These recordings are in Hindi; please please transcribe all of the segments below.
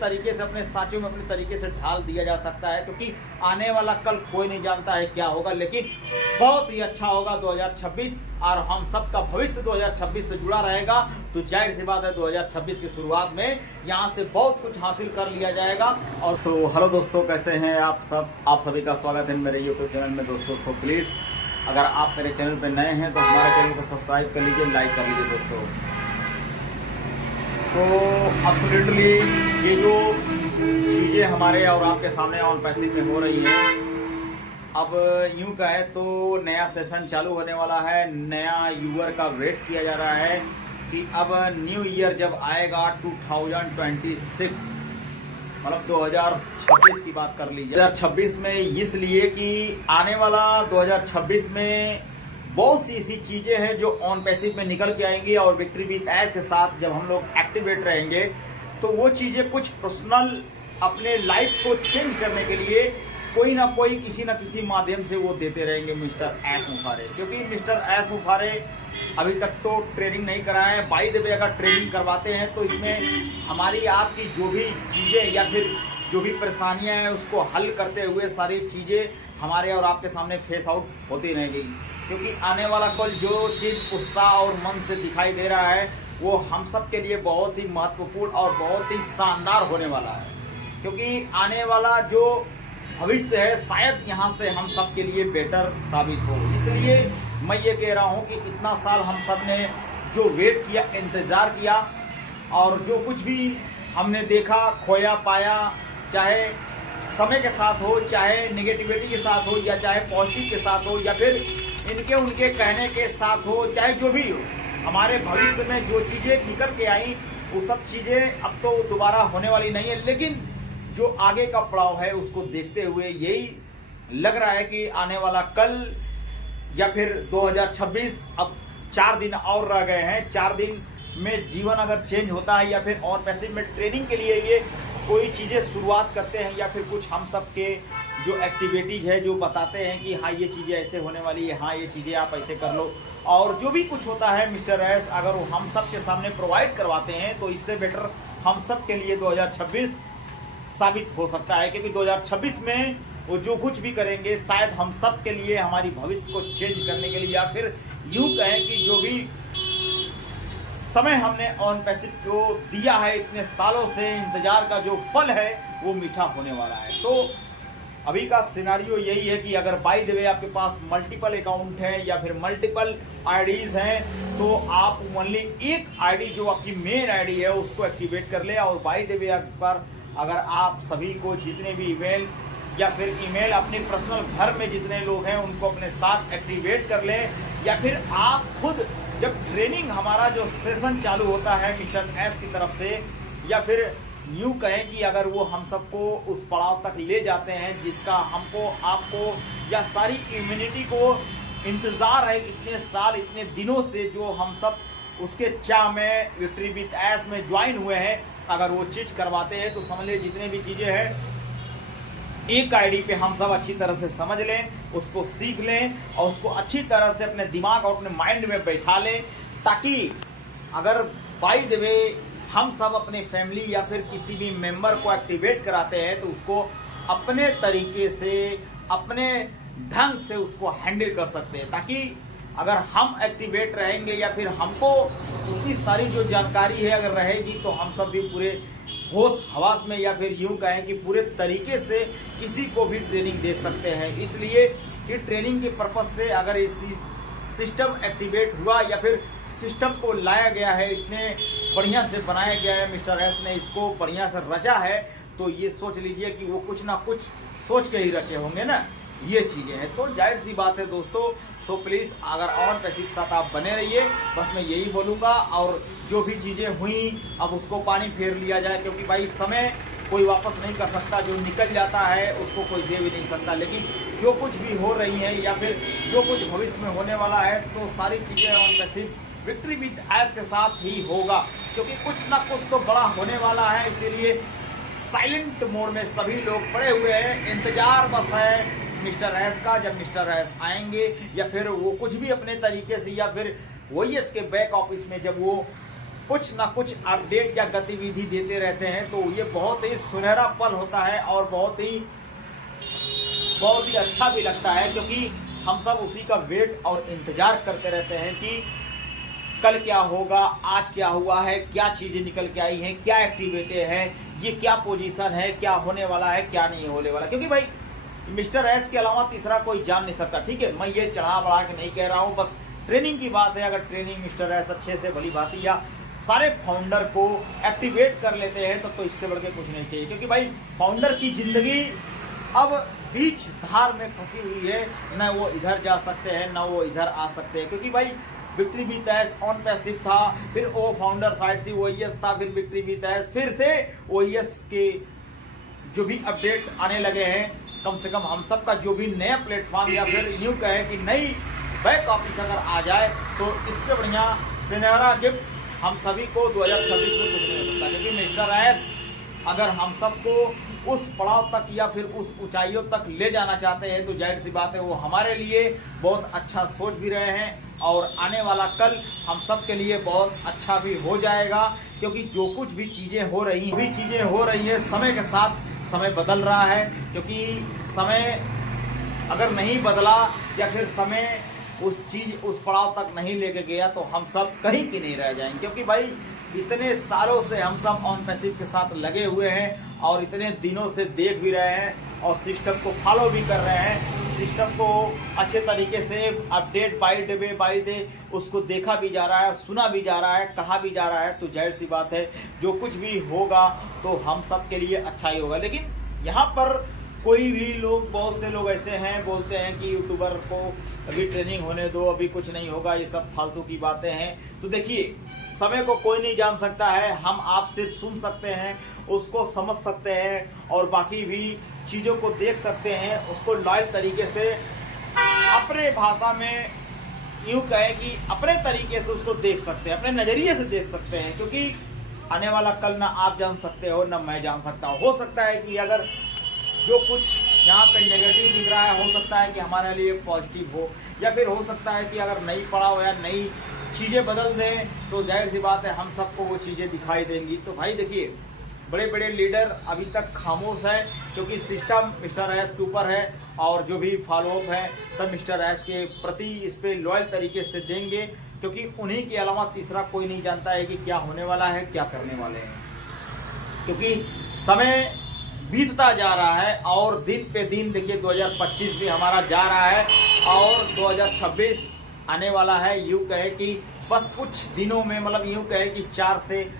तरीके से अपने साथियों में अपने तरीके से ढाल दिया जा सकता है, क्योंकि आने वाला कल कोई नहीं जानता है क्या होगा, लेकिन बहुत ही अच्छा होगा 2026 और हम सब का भविष्य 2026 से जुड़ा रहेगा। तो जाहिर सी बात है 2026 की शुरुआत में यहाँ से बहुत कुछ हासिल कर लिया जाएगा। और हेलो दोस्तों, कैसे हैं आप सब? आप सभी का स्वागत है मेरे यूट्यूब चैनल में दोस्तों। सो प्लीज़ अगर आप मेरे चैनल पर नए हैं तो हमारे चैनल को सब्सक्राइब कर लीजिए, लाइक कर लीजिए दोस्तों। तो एब्सोल्युटली ये जो चीज़ें हमारे और आपके सामने ऑन पैसिव में हो रही हैं, अब यूं कहे तो नया सेशन चालू होने वाला है। नया यूयर का वेट किया जा रहा है कि अब न्यू ईयर जब आएगा 2026, मतलब 2026 की बात कर लीजिए। 2026 में इसलिए कि आने वाला 2026 में बहुत सी ऐसी चीज़ें हैं जो ऑन पैसिव में निकल के आएंगी, और विक्ट्री विद एज के साथ जब हम लोग एक्टिवेट रहेंगे तो वो चीज़ें कुछ पर्सनल अपने लाइफ को चेंज करने के लिए कोई ना कोई किसी ना किसी माध्यम से वो देते रहेंगे मिस्टर एस मुफारे। क्योंकि मिस्टर एस मुफारे अभी तक तो ट्रेनिंग नहीं कराए हैं। बाय द वे अगर ट्रेनिंग करवाते हैं तो इसमें हमारी आपकी जो भी चीज़ें या फिर जो भी परेशानियां हैं उसको हल करते हुए सारी चीज़ें हमारे और आपके सामने फेस आउट होती रहेंगी। क्योंकि आने वाला कल जो चीज़ उत्साह और मन से दिखाई दे रहा है वो हम सब के लिए बहुत ही महत्वपूर्ण और बहुत ही शानदार होने वाला है। क्योंकि आने वाला जो भविष्य है शायद यहाँ से हम सब के लिए बेटर साबित हो। इसलिए मैं ये कह रहा हूँ कि इतना साल हम सब ने जो वेट किया, इंतज़ार किया, और जो कुछ भी हमने देखा, खोया पाया, चाहे समय के साथ हो, चाहे नेगेटिविटी के साथ हो, या चाहे पॉजिटिव के साथ हो, या फिर इनके उनके कहने के साथ हो, चाहे जो भी हो, हमारे भविष्य में जो चीज़ें निकल के आई वो सब चीज़ें अब तो दोबारा होने वाली नहीं है। लेकिन जो आगे का पड़ाव है उसको देखते हुए यही लग रहा है कि आने वाला कल या फिर 2026, अब 4 दिन और रह गए हैं। 4 दिन में जीवन अगर चेंज होता है या फिर और पैसिव में ट्रेनिंग के लिए ये कोई चीज़ें शुरुआत करते हैं, या फिर कुछ हम सब के जो एक्टिविटीज़ है जो बताते हैं कि हाँ ये चीज़ें ऐसे होने वाली है, हाँ ये चीज़ें आप ऐसे कर लो, और जो भी कुछ होता है मिस्टर एस अगर वो हम सब के सामने प्रोवाइड करवाते हैं तो इससे बेटर हम सब के लिए 2026 साबित हो सकता है। क्योंकि 2026 में वो जो कुछ भी करेंगे शायद हम सब के लिए, हमारी भविष्य को चेंज करने के लिए, या फिर यूँ कहें कि जो भी समय हमने ऑन पैसिव को दिया है इतने सालों से, इंतजार का जो फल है वो मीठा होने वाला है। तो अभी का सिनारियो यही है कि अगर बाय द वे आपके पास मल्टीपल अकाउंट हैं या फिर मल्टीपल आईडीज हैं तो आप ओनली एक आईडी जो आपकी मेन आईडी है उसको एक्टिवेट कर ले। और बाय द वे पर अगर आप सभी को जितने भी ईमेल्स या फिर ईमेल अपने पर्सनल घर में जितने लोग हैं उनको अपने साथ एक्टिवेट कर लें, या फिर आप खुद जब ट्रेनिंग हमारा जो सेशन चालू होता है मिस्टर एस की तरफ से, या फिर यूँ कहें कि अगर वो हम सबको उस पड़ाव तक ले जाते हैं जिसका हमको, आपको या सारी इम्यूनिटी को इंतज़ार है इतने साल इतने दिनों से, जो हम सब उसके चाह में विक्ट्री विद एस में ज्वाइन हुए हैं, अगर वो चीज़ करवाते हैं तो समझ लें जितने भी चीज़ें हैं एक आईडी पे हम सब अच्छी तरह से समझ लें, उसको सीख लें और उसको अच्छी तरह से अपने दिमाग और अपने माइंड में बैठा लें, ताकि अगर बाय द वे हम सब अपने फैमिली या फिर किसी भी मेंबर को एक्टिवेट कराते हैं तो उसको अपने तरीके से, अपने ढंग से उसको हैंडल कर सकते हैं। ताकि अगर हम एक्टिवेट रहेंगे या फिर हमको उसकी सारी जो जानकारी है अगर रहेगी तो हम सब भी पूरे होश हवास में, या फिर यूँ कहें कि पूरे तरीके से किसी को भी ट्रेनिंग दे सकते हैं। इसलिए कि ट्रेनिंग के पर्पज़ से अगर इस सिस्टम एक्टिवेट हुआ या फिर सिस्टम को लाया गया है, इतने बढ़िया से बनाया गया है, मिस्टर एस ने इसको बढ़िया से रचा है, तो ये सोच लीजिए कि वो कुछ ना कुछ सोच के ही रचे होंगे ना, ये चीज़ें हैं। तो जाहिर सी बात है दोस्तों। सो प्लीज़ अगर ऑन पैसिव के साथ आप बने रहिए, बस मैं यही बोलूँगा। और जो भी चीज़ें हुई अब उसको पानी फेर लिया जाए, क्योंकि भाई समय कोई वापस नहीं कर सकता, जो निकल जाता है उसको कोई दे भी नहीं सकता। लेकिन जो कुछ भी हो रही है या फिर जो कुछ भविष्य में होने वाला है तो सारी चीज़ें on passive victory with age के साथ ही होगा। क्योंकि कुछ ना कुछ तो बड़ा होने वाला है, इसीलिए साइलेंट मोड में सभी लोग पड़े हुए हैं। इंतजार बस है मिस्टर एस का, जब मिस्टर एस आएंगे या फिर वो कुछ भी अपने तरीके से, या फिर वही इसके बैक ऑफिस में जब वो कुछ ना कुछ अपडेट या गतिविधि देते रहते हैं। तो ये बहुत ही सुनहरा पल होता है और बहुत ही अच्छा भी लगता है, क्योंकि हम सब उसी का वेट और इंतजार करते रहते हैं कि कल क्या होगा, आज क्या हुआ है, क्या चीज़ें निकल के आई हैं, क्या एक्टिविटी है, ये क्या पोजीशन है, क्या होने वाला है, क्या नहीं होने वाला। क्योंकि भाई मिस्टर एस के अलावा तीसरा कोई जान नहीं सकता। ठीक है, मैं ये चढ़ा बढ़ा के नहीं कह रहा हूँ, बस ट्रेनिंग की बात है। अगर ट्रेनिंग मिस्टर एस अच्छे से भली भांति या सारे फाउंडर को एक्टिवेट कर लेते हैं तो इससे बढ़ के कुछ नहीं चाहिए। क्योंकि भाई फाउंडर की ज़िंदगी अब बीच धार में फंसी हुई है, न वो इधर जा सकते हैं न वो इधर आ सकते हैं। क्योंकि भाई victory with S on passive था, फिर वो फाउंडर साइड थी ओएस था, फिर विक्ट्री विद एस, फिर से ओएस के जो भी अपडेट आने लगे हैं। कम से कम हम सब का जो भी नया प्लेटफॉर्म या फिर यूँ कहें कि नई बैक ऑफिस अगर आ जाए तो इससे बढ़िया सुनहरा गिफ्ट हम सभी को 2026 में कुछ नहीं हो सकता। क्योंकि मिस्टर एस अगर हम सबको उस पड़ाव तक या फिर उस ऊंचाइयों तक ले जाना चाहते हैं तो जाहिर सी बात है वो हमारे लिए बहुत अच्छा सोच भी रहे हैं और आने वाला कल हम सब के लिए बहुत अच्छा भी हो जाएगा। क्योंकि जो कुछ भी चीज़ें हो रही हैं समय के साथ समय बदल रहा है। क्योंकि समय अगर नहीं बदला या फिर समय उस पड़ाव तक नहीं लेके गया तो हम सब कहीं की नहीं रह जाएंगे। क्योंकि भाई इतने सालों से हम सब ऑन पैसिव के साथ लगे हुए हैं और इतने दिनों से देख भी रहे हैं और सिस्टम को फॉलो भी कर रहे हैं। सिस्टम को अच्छे तरीके से अपडेट बाई डे उसको देखा भी जा रहा है, सुना भी जा रहा है, कहा भी जा रहा है। तो जाहिर सी बात है जो कुछ भी होगा तो हम सब के लिए अच्छा ही होगा। लेकिन यहाँ पर कोई भी लोग, बहुत से लोग ऐसे हैं बोलते हैं कि यूट्यूबर को अभी ट्रेनिंग होने दो, अभी कुछ नहीं होगा, ये सब फालतू की बातें हैं। तो देखिए समय को कोई नहीं जान सकता है, हम आप सिर्फ सुन सकते हैं, उसको समझ सकते हैं और बाकी भी चीज़ों को देख सकते हैं, उसको लॉयल तरीके से अपने भाषा में यूँ कहें कि अपने तरीके से उसको देख सकते हैं, अपने नज़रिए से देख सकते हैं। क्योंकि आने वाला कल ना आप जान सकते हो ना मैं जान सकता हूँ। हो सकता है कि अगर जो कुछ यहाँ पे नेगेटिव दिख रहा है हो सकता है कि हमारे लिए पॉजिटिव हो, या फिर हो सकता है कि अगर नई पड़ा हो या नई चीज़ें बदल दें तो जाहिर सी बात है हम सबको वो चीज़ें दिखाई देंगी। तो भाई देखिए बड़े बड़े लीडर अभी तक खामोश है क्योंकि सिस्टम मिस्टर एस के ऊपर है और जो भी फॉलोअप है सब मिस्टर एस के प्रति इस पर लॉयल तरीके से देंगे। क्योंकि उन्हीं के अलावा तीसरा कोई नहीं जानता है कि क्या होने वाला है, क्या करने वाले हैं। क्योंकि समय बीतता जा रहा है और दिन पे दिन देखिए 2025 भी हमारा जा रहा है और 2026 आने वाला है। यूँ कहे कि बस कुछ दिनों में, मतलब यूँ कहे कि 4 से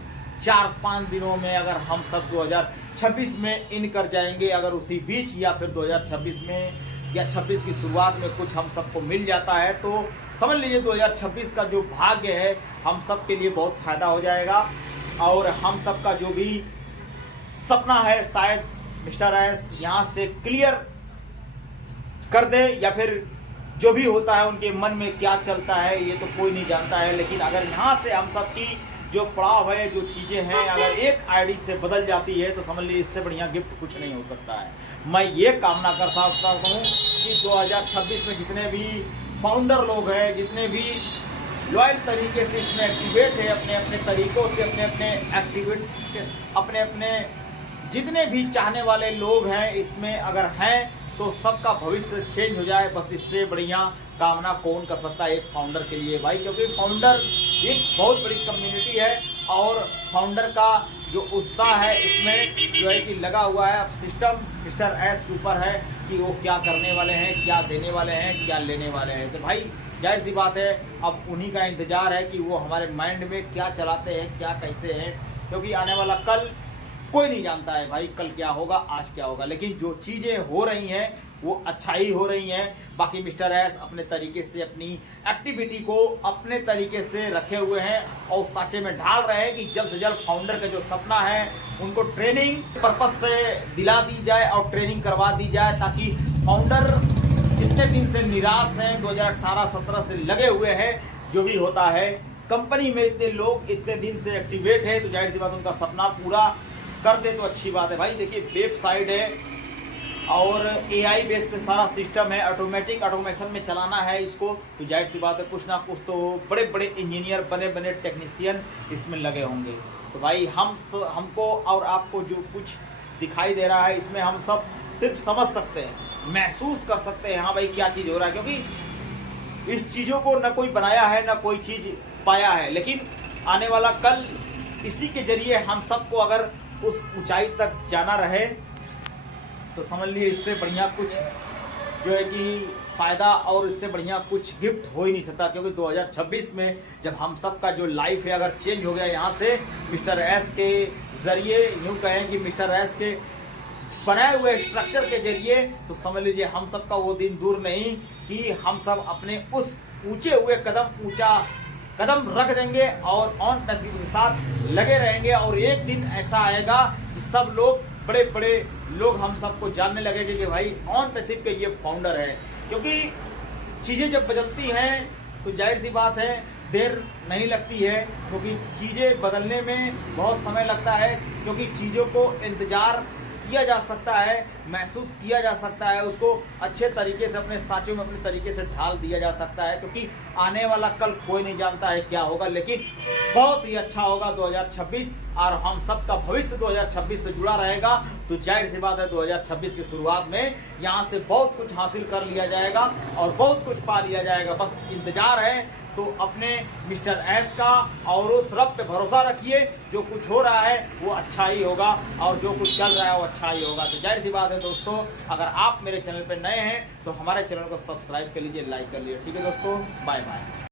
4-5 दिनों में अगर हम सब 2026 में इन कर जाएंगे, अगर उसी बीच या फिर 2026 में या 26 की शुरुआत में कुछ हम सबको मिल जाता है तो समझ लीजिए 2026 का जो भाग्य है हम सब के लिए बहुत फ़ायदा हो जाएगा। और हम सब का जो भी सपना है शायद मिस्टर एस यहाँ से क्लियर कर दे, या फिर जो भी होता है उनके मन में क्या चलता है ये तो कोई नहीं जानता है। लेकिन अगर यहाँ से हम सब की जो पड़ाव है, जो चीज़ें हैं, अगर एक आईडी से बदल जाती है तो समझ लीजिए इससे बढ़िया गिफ्ट कुछ नहीं हो सकता है। मैं ये कामना करता हूँ कि 2026 में जितने भी फाउंडर लोग हैं, जितने भी लॉयल तरीके से इसमें एक्टिवेट है, अपने अपने तरीक़ों से अपने अपने जितने भी चाहने वाले लोग हैं इसमें अगर हैं तो सबका भविष्य चेंज हो जाए। बस इससे बढ़िया कामना कौन कर सकता है एक फाउंडर के लिए भाई। क्योंकि फाउंडर एक बहुत बड़ी कम्युनिटी है और फाउंडर का जो उत्साह है इसमें जो है कि लगा हुआ है। अब सिस्टम मिस्टर एस के ऊपर है कि वो क्या करने वाले हैं, क्या देने वाले हैं, क्या लेने वाले हैं। तो भाई जाहिर सी बात है अब उन्हीं का इंतज़ार है कि वो हमारे माइंड में क्या चलाते हैं, क्या कैसे हैं। क्योंकि आने वाला कल कोई नहीं जानता है भाई, कल क्या होगा, आज क्या होगा। लेकिन जो चीज़ें हो रही हैं वो अच्छा ही हो रही हैं। बाकी मिस्टर एस अपने तरीके से अपनी एक्टिविटी को अपने तरीके से रखे हुए हैं और साचे में ढाल रहे हैं कि जल्द से जल्द फाउंडर का जो सपना है उनको ट्रेनिंग पर्पस से दिला दी जाए और ट्रेनिंग करवा दी जाए, ताकि फाउंडर जितने दिन से निराश हैं, 2018-17 से लगे हुए हैं, जो भी होता है कंपनी में इतने लोग इतने दिन से एक्टिवेट है तो जाहिर सी बात उनका सपना पूरा कर दे तो अच्छी बात है भाई। देखिए वेबसाइट है और एआई बेस पे सारा सिस्टम है, ऑटोमेशन में चलाना है इसको, तो जाहिर सी बात है कुछ ना कुछ तो बड़े बड़े इंजीनियर, बने बने टेक्नीशियन इसमें लगे होंगे। तो भाई हमको और आपको जो कुछ दिखाई दे रहा है इसमें हम सब सिर्फ समझ सकते हैं, महसूस कर सकते हैं हाँ भाई क्या चीज़ हो रहा है, क्योंकि इस चीज़ों को न कोई बनाया है न कोई चीज़ पाया है, लेकिन आने वाला कल इसी के जरिए हम सबको अगर उस ऊंचाई तक जाना रहे तो समझ लिए इससे बढ़िया कुछ जो है कि फ़ायदा और इससे बढ़िया कुछ गिफ्ट हो ही नहीं सकता। क्योंकि 2026 में जब हम सब का जो लाइफ है अगर चेंज हो गया यहाँ से मिस्टर एस के ज़रिए, यूँ कहें कि मिस्टर एस के बनाए हुए स्ट्रक्चर के जरिए, तो समझ लीजिए हम सब का वो दिन दूर नहीं कि हम सब अपने उस ऊंचे हुए कदम रख देंगे और ऑन पैसिव के साथ लगे रहेंगे। और एक दिन ऐसा आएगा कि सब लोग, बड़े बड़े लोग हम सबको जानने लगेंगे कि भाई ऑन पैसिव के ये फाउंडर है। क्योंकि चीज़ें जब बदलती हैं तो जाहिर सी बात है देर नहीं लगती है, क्योंकि चीज़ें बदलने में बहुत समय लगता है, क्योंकि चीज़ों को इंतज़ार किया जा सकता है, महसूस किया जा सकता है, उसको अच्छे तरीके से अपने साँचों में अपने तरीके से ढाल दिया जा सकता है। क्योंकि आने वाला कल कोई नहीं जानता है क्या होगा, लेकिन बहुत ही अच्छा होगा 2026 और हम सब का भविष्य 2026 से जुड़ा रहेगा। तो जाहिर सी बात है 2026 की शुरुआत में यहाँ से बहुत कुछ हासिल कर लिया जाएगा और बहुत कुछ पा लिया जाएगा। बस इंतजार है तो अपने मिस्टर एस का, और उस रब पे भरोसा रखिए, जो कुछ हो रहा है वो अच्छा ही होगा और जो कुछ चल रहा है वो अच्छा ही होगा। तो जाहिर सी बात है दोस्तों, अगर आप मेरे चैनल पे नए हैं तो हमारे चैनल को सब्सक्राइब कर लीजिए, लाइक कर लीजिए। ठीक है दोस्तों, बाय बाय।